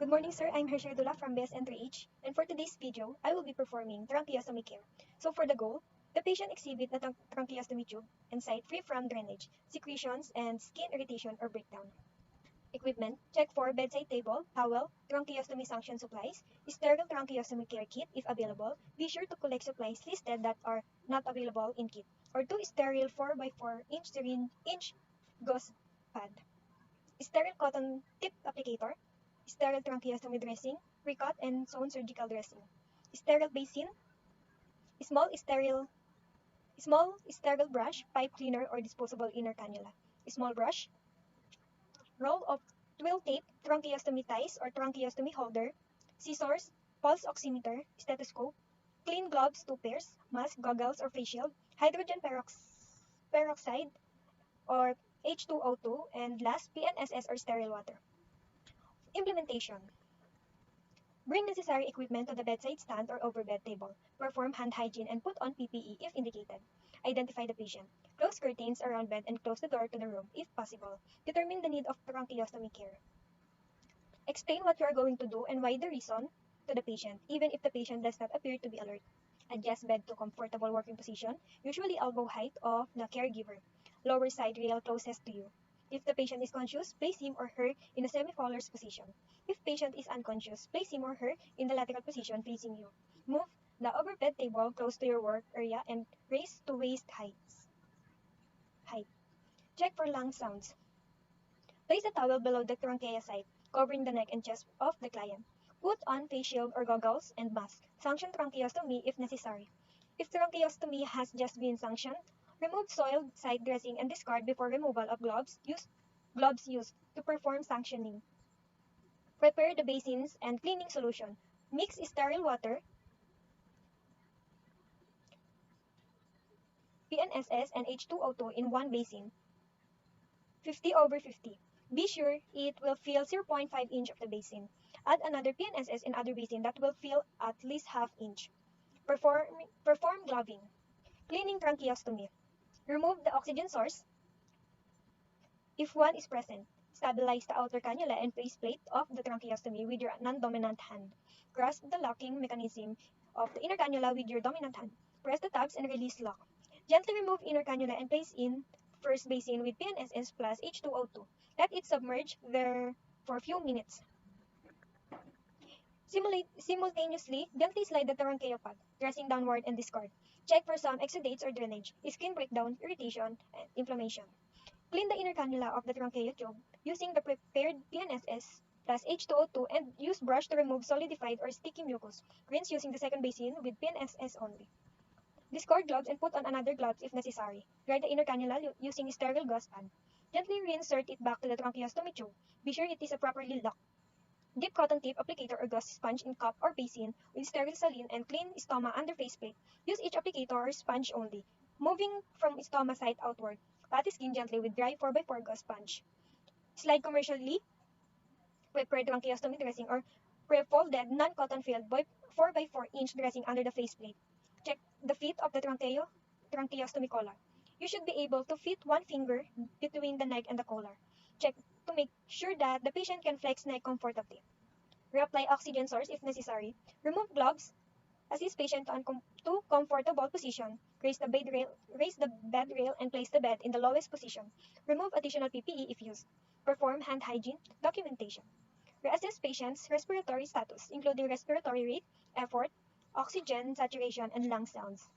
Good morning, sir. I'm Hersherdula from BSN3H, and for today's video, I will be performing tracheostomy care. So for the goal, the patient exhibit a tracheostomy tube and site free from drainage, secretions, and skin irritation or breakdown. Equipment, check for bedside table, towel, tracheostomy suction supplies, sterile tracheostomy care kit if available. Be sure to collect supplies listed that are not available in kit, or 2 sterile 4x4 inch syringe gauze pad. Sterile cotton tip applicator, sterile tracheostomy dressing, pre-cut and sewn surgical dressing, sterile basin, small sterile brush, pipe cleaner or disposable inner cannula, small brush, roll of twill tape, tracheostomy ties or tracheostomy holder, scissors, pulse oximeter, stethoscope, clean gloves 2 pairs, mask, goggles or face shield, hydrogen peroxide or H2O2, and last PNSS or sterile water. Implementation. Bring necessary equipment to the bedside stand or overbed table. Perform hand hygiene and put on PPE if indicated. Identify the patient. Close curtains around bed and close the door to the room if possible. Determine the need of tracheostomy care. Explain what you are going to do and why the reason to the patient, even if the patient does not appear to be alert. Adjust bed to comfortable working position, usually elbow height of the caregiver. Lower side rail closest to you. If the patient is conscious, place him or her in a semi-fallows position. If patient is unconscious, place him or her in the lateral position facing you. Move the overbed table close to your work area and raise to waist height. Check for lung sounds. Place a towel below the trachea site, covering the neck and chest of the client. Put on face shield or goggles and mask. Sanction tracheostomy if necessary. If tracheostomy has just been sanctioned, remove soiled site dressing and discard before removal of gloves used to perform sanctioning. Prepare the basins and cleaning solution. Mix sterile water, PNSS, and H2O2 in one basin, 50/50. Be sure it will fill 0.5 inch of the basin. Add another PNSS in other basin that will fill at least half inch. Perform gloving. Cleaning tracheostomy. Remove the oxygen source if one is present. Stabilize the outer cannula and faceplate of the tracheostomy with your non-dominant hand. Grasp the locking mechanism of the inner cannula with your dominant hand. Press the tabs and release lock. Gently remove inner cannula and place in first basin with PNSS plus H2O2. Let it submerge there for a few minutes. Simultaneously, gently slide the tracheopod, dressing downward and discard. Check for some exudates or drainage, skin breakdown, irritation, and inflammation. Clean the inner cannula of the trachea tube using the prepared PNSS plus H2O2 and use brush to remove solidified or sticky mucus. Rinse using the second basin with PNSS only. Discard gloves and put on another gloves if necessary. Dry the inner cannula using sterile gauze pad. Gently reinsert it back to the tracheostomy tube. Be sure it is properly locked. Dip cotton tip applicator or gauze sponge in cup or basin with sterile saline and clean stoma under faceplate. Use each applicator or sponge only, moving from stoma side outward. Pat the skin gently with dry 4x4 gauze sponge. Slide commercially prepared tracheostomy dressing or pre-folded non-cotton filled 4x4 inch dressing under the faceplate. Check the fit of the tracheostomy collar. You should be able to fit one finger between the neck and the collar. Check to make sure that the patient can flex neck comfortably. Reapply oxygen source if necessary. Remove gloves. Assist patient to comfortable position. Raise the bed rail and place the bed in the lowest position. Remove additional PPE if used. Perform hand hygiene. Documentation. Reassess patient's respiratory status, including respiratory rate, effort, oxygen saturation, and lung sounds.